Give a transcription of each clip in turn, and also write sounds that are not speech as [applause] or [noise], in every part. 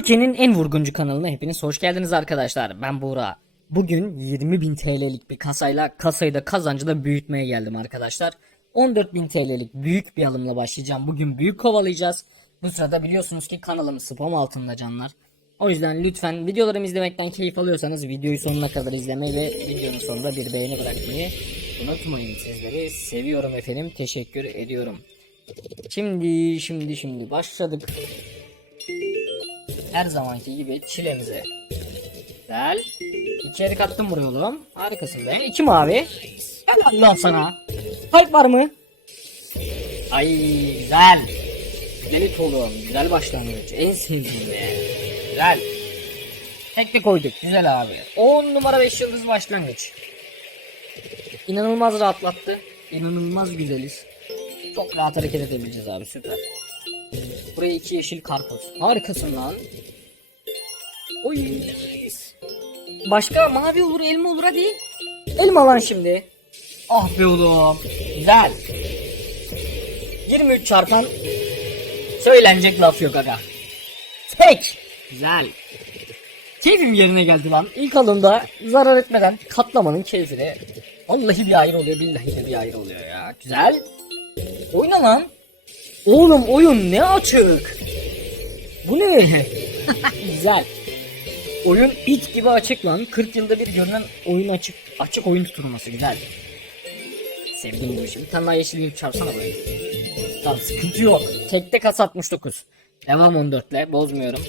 Türkiye'nin en vurguncu kanalına hepiniz hoş geldiniz arkadaşlar. Ben Buğra. Bugün 20.000 TL'lik bir kasayla kasayı da kazancı da büyütmeye geldim arkadaşlar. 14.000 TL'lik büyük bir alımla başlayacağım. Bugün büyük kovalayacağız. Bu sırada biliyorsunuz ki kanalım spam altında canlar. O yüzden lütfen videolarımı izlemekten keyif alıyorsanız videoyu sonuna kadar izlemeyi ve videonun sonunda bir beğeni bırakmayı unutmayın. Sizleri seviyorum efendim. Teşekkür ediyorum. Şimdi şimdi şimdi başladık. Her zamanki gibi çilemize. Güzel. İki erik attım buraya oğlum. Harikasın be. İki mavi. Helal lan sana. Kalp var mı? Ay güzel. Güzel oğlum. Güzel başlangıç. En sevdiğim be. Güzel. Tek de koyduk. Güzel abi. 10 numara 5 yıldız başlangıç. İnanılmaz rahatlattı. İnanılmaz güzeliz. Çok rahat hareket edebileceğiz abi süper. Buraya iki yeşil karpuz. Harikasın lan. Oy. Başka mavi olur elma olur hadi. Elma lan şimdi. Ah be oğlum. Güzel. 23 çarpan söylenecek laf yok aga. Tek. Güzel. Keyfim yerine geldi lan. İlk alımda zarar etmeden katlamanın keyfi de vallahi bir ayrı oluyor billahi de bir ayrı oluyor ya. Güzel. Oyna lan. Oğlum oyun ne açık. Bu ne? [laughs] Güzel. Oyun it gibi açık lan. 40 yılda bir görünen oyun açık. Açık oyun tutulması güzel. Sevdiğim gibi şimdi. Bir tane daha yeşil bir çarpsana buraya. Tamam sıkıntı yok. Tekte kas 69. Devam 14 ile bozmuyorum.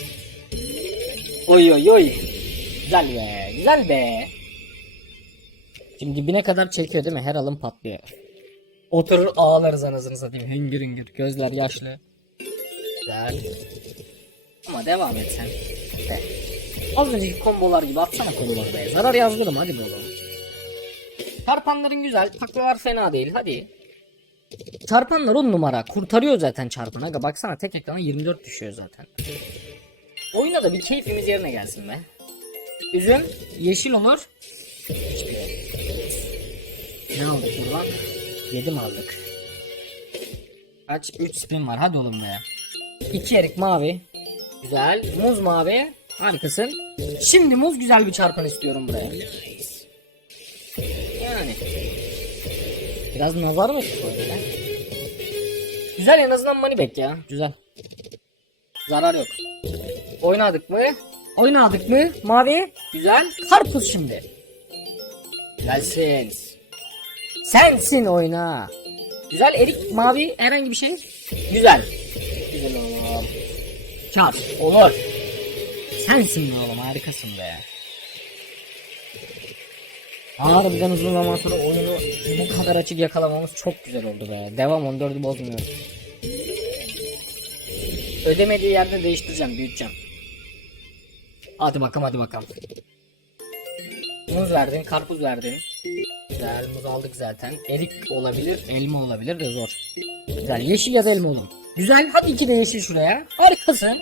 Oy oy oy. Güzel be. Güzel be. Şimdi dibine kadar çekiyor değil mi? Her alım patlıyor. Oturur ağlarız anasını satayım. Hüngür hüngür. Gözler yaşlı. Güzel. Ama devam et sen. De. Az önceki kombolar gibi atsana konuları be. Zarar yazdırım hadi be oğlum. Çarpanların güzel. Taklalar fena değil. Hadi. Çarpanlar on numara. Kurtarıyor zaten çarpan. Aga baksana tek ekrana 24 düşüyor zaten. Oyuna da bir keyfimiz yerine gelsin be. Üzüm yeşil olur. Ne aldık buradan? 7 mi aldık? Kaç? 3 spin var. Hadi oğlum be. 2 erik mavi. Güzel. Muz mavi. Harikasın. Şimdi muz güzel bir çarpan istiyorum buraya. Yani. Biraz nazar mı? Güzel en azından money back ya. Güzel. Zarar yok. Oynadık mı? Oynadık mı? Mavi. Güzel. Karpuz şimdi. Gelsin. Sensin oyna. Güzel erik mavi herhangi bir şey. Güzel. Güzel oğlum. Çar. Olur. Sensin oğlum harikasın be. Harbiden uzun zaman sonra oyunu bu kadar açık yakalamamız çok güzel oldu be. Devam 14'ü bozmuyor. Ödemediği yerde değiştireceğim, büyüteceğim. Hadi bakalım hadi bakalım. Muz verdin, karpuz verdin. Muz aldık zaten. Erik olabilir, elma olabilir de zor. Güzel, yeşil ya da elma olun. Güzel, hadi iki de yeşil şuraya. Harikasın.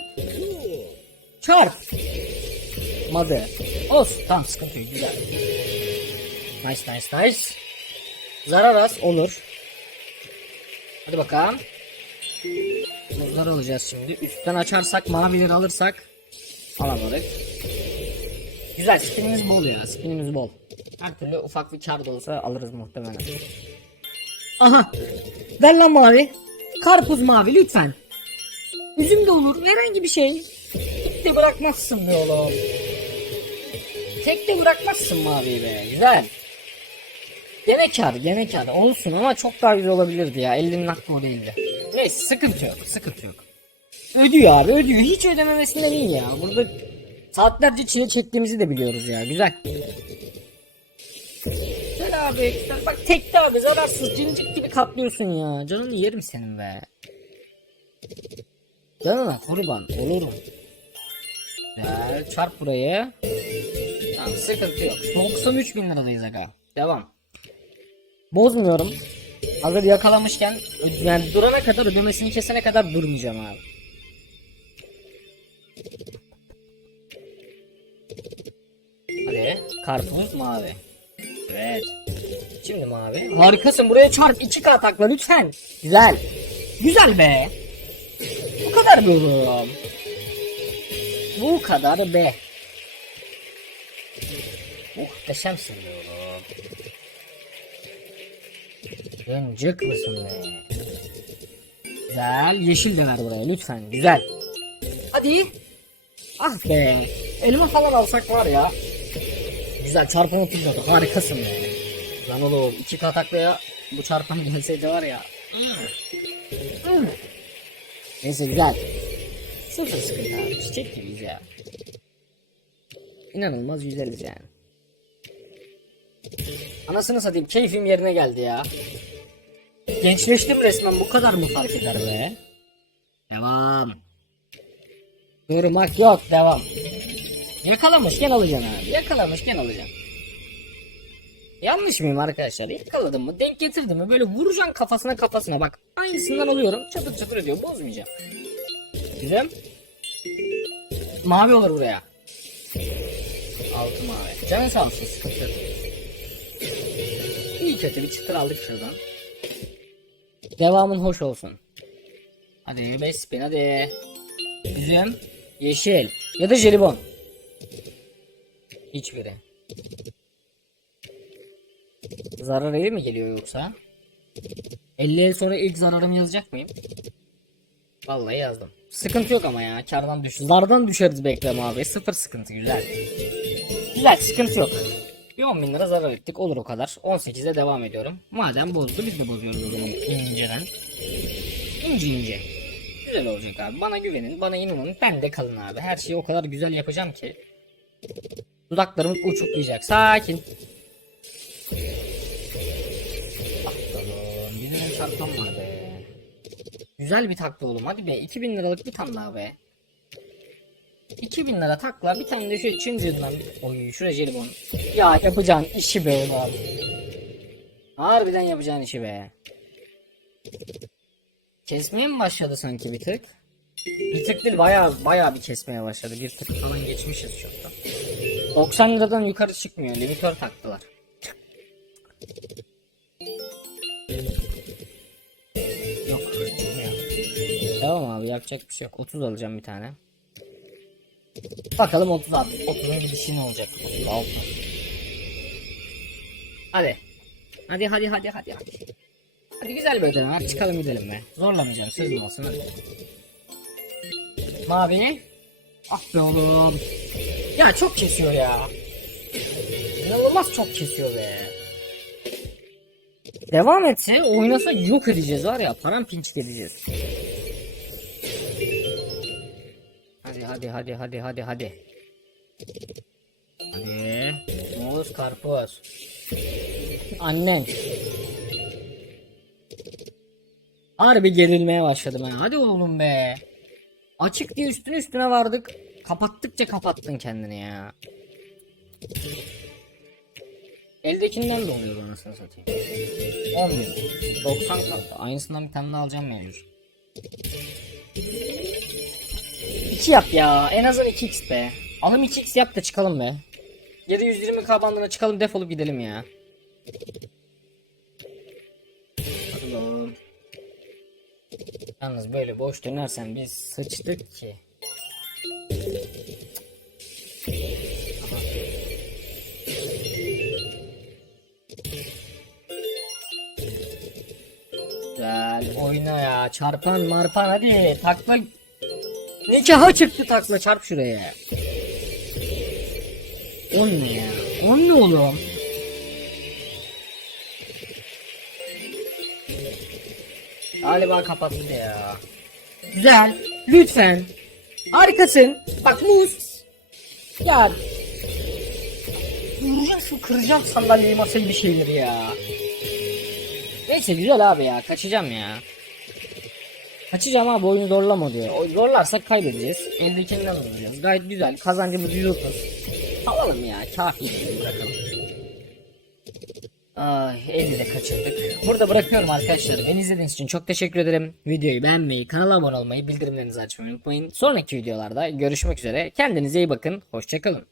Çarp. Madı. Olsun, tamam sıkıntı yok, güzel. Nice, nice, nice. Zarar az olur. Hadi bakalım. Muzlar alacağız şimdi. Üstten açarsak, mavileri alırsak alamadık. Güzel, spinimiz bol ya, spinimiz bol. Her türlü ufak bir kar da olsa alırız muhtemelen. Aha. Ver lan mavi. Karpuz mavi lütfen. Üzüm de olur. Herhangi bir şey. Tek de bırakmazsın be oğlum. Tek de bırakmazsın maviyi be. Güzel. Gene kar, gene kar. Olsun ama çok daha güzel olabilirdi ya. Elinin hakkı o değildi. Neyse sıkıntı yok, sıkıntı yok. Ödüyor abi, ödüyor. Hiç ödememesinden iyi ya. Burada saatlerce çile çektiğimizi de biliyoruz ya. Güzel. Abi. Bak tekte abi zararsız cincik gibi katlıyorsun ya. Canını yerim senin be. Canına kurban olurum. Güzel. Çarp burayı. Tamam sıkıntı yok. 93 bin liradayız aga. Devam. Bozmuyorum. Hazır yakalamışken yani durana kadar ödemesini kesene kadar durmayacağım abi. Hadi karpuz mavi. Evet. Şimdi mavi. Harikasın buraya çarp 2K takla lütfen. Güzel. Güzel be. Bu kadar mı oğlum? Bu kadar be. Muhteşemsin be oğlum. Döncük mısın be? Güzel. Yeşil de ver buraya lütfen. Güzel. Hadi. Ah be. Elma falan alsak var ya. Güzel çarpan oturmadı. Harikasın be. Lan oğlum iki kataklaya bu çarpan gelseydi var ya. Neyse güzel. Sıfır sıkıntı abi. Çiçek gibiyiz ya. İnanılmaz güzeliz yani. Anasını satayım keyfim yerine geldi ya. Gençleştim resmen bu kadar mı fark eder be? Devam. Durmak yok devam. Yakalamışken alacaksın abi. Yakalamışken alacaksın. Yanlış mıyım arkadaşlar? Yakaladım mı? Denk getirdim mi? Böyle vuracaksın kafasına kafasına bak. Aynısından alıyorum. Çatır çatır ediyor. Bozmayacağım. Güzel. Mavi olur buraya. Altı mavi. Canın sağ olsun sıkıntı. İyi kötü bir çıtır aldık şuradan. Devamın hoş olsun. Hadi 5 spin hadi. Üzüm. Yeşil. Ya da jelibon. Hiçbiri. Zarar evi mi geliyor yoksa? 50 el sonra ilk zararımı yazacak mıyım? Vallahi yazdım. Sıkıntı yok ama ya. Kardan düş. Zardan düşeriz Beklem abi. Sıfır sıkıntı güzel. Güzel sıkıntı yok. Bir 10 bin lira zarar ettik. Olur o kadar. 18'e devam ediyorum. Madem bozdu biz de bozuyoruz o inceden. İnce ince. Güzel olacak abi. Bana güvenin. Bana inanın. Ben de kalın abi. Her şeyi o kadar güzel yapacağım ki. Dudaklarımız uçuklayacak. Sakin. Çarpan var be. Güzel bir takla oğlum. Hadi be. 2000 liralık bir tane daha be. 2000 lira takla. Bir tane de şu çıncırdan bir... Oy şuraya jelibon. Ya yapacağın işi be oğlum. Harbiden yapacağın işi be. Kesmeye mi başladı sanki bir tık? Bir tık değil baya baya bir kesmeye başladı. Bir tık falan geçmişiz çoktan. 90 liradan yukarı çıkmıyor. Limitör taktılar. Tamam abi yapacak bir şey yok. 30 alacağım bir tane. Bakalım 30 at. 30'un gidişi ne olacak? 36. Hadi. Hadi hadi hadi hadi hadi. Güzel bir ödeme var. Çıkalım gidelim be. Zorlamayacağım söz mü olsun hadi. Mavi. Ah be oğlum. Ya çok kesiyor ya. İnanılmaz çok kesiyor be. Devam etse oynasa yok edeceğiz var ya paramparça edeceğiz. Hadi hadi hadi hadi hadi hadi. Hadi. Muz karpuz. Annen. Harbi gerilmeye başladım ha. Hadi oğlum be. Açık diye üstüne üstüne vardık. Kapattıkça kapattın kendini ya. Eldekinden de oluyor anasını satayım. 10 bin. 90 kaldı. Aynısından bir tane daha alacağım mecbur. 2 yap ya. En azından 2x be. Alım 2x yap da çıkalım be. Ya da 120k bandına çıkalım defolup gidelim ya. Yalnız böyle boş dönersen biz sıçtık ki. Güzel oyna ya çarpan marpan hadi takla Nikaha çıktı takla çarp şuraya. On ne ya? On ne oğlum? Galiba kapattı ya. Güzel. Lütfen. Harikasın. Bak muz. Ya. Vuracağım şu kıracağım sandalyeyi masayı bir şeyleri ya. Neyse güzel abi ya. Kaçacağım ya. Kaçacağım abi oyunu zorlama diyor. Zorlarsak kaybedeceğiz. Eldekinden alacağız. Gayet güzel. Kazancımız 130. Alalım ya. Kafi bırakalım. Ay 50 de kaçırdık. Burada bırakıyorum arkadaşlar. Beni izlediğiniz için çok teşekkür ederim. Videoyu beğenmeyi, kanala abone olmayı, bildirimlerinizi açmayı unutmayın. Sonraki videolarda görüşmek üzere. Kendinize iyi bakın. Hoşçakalın.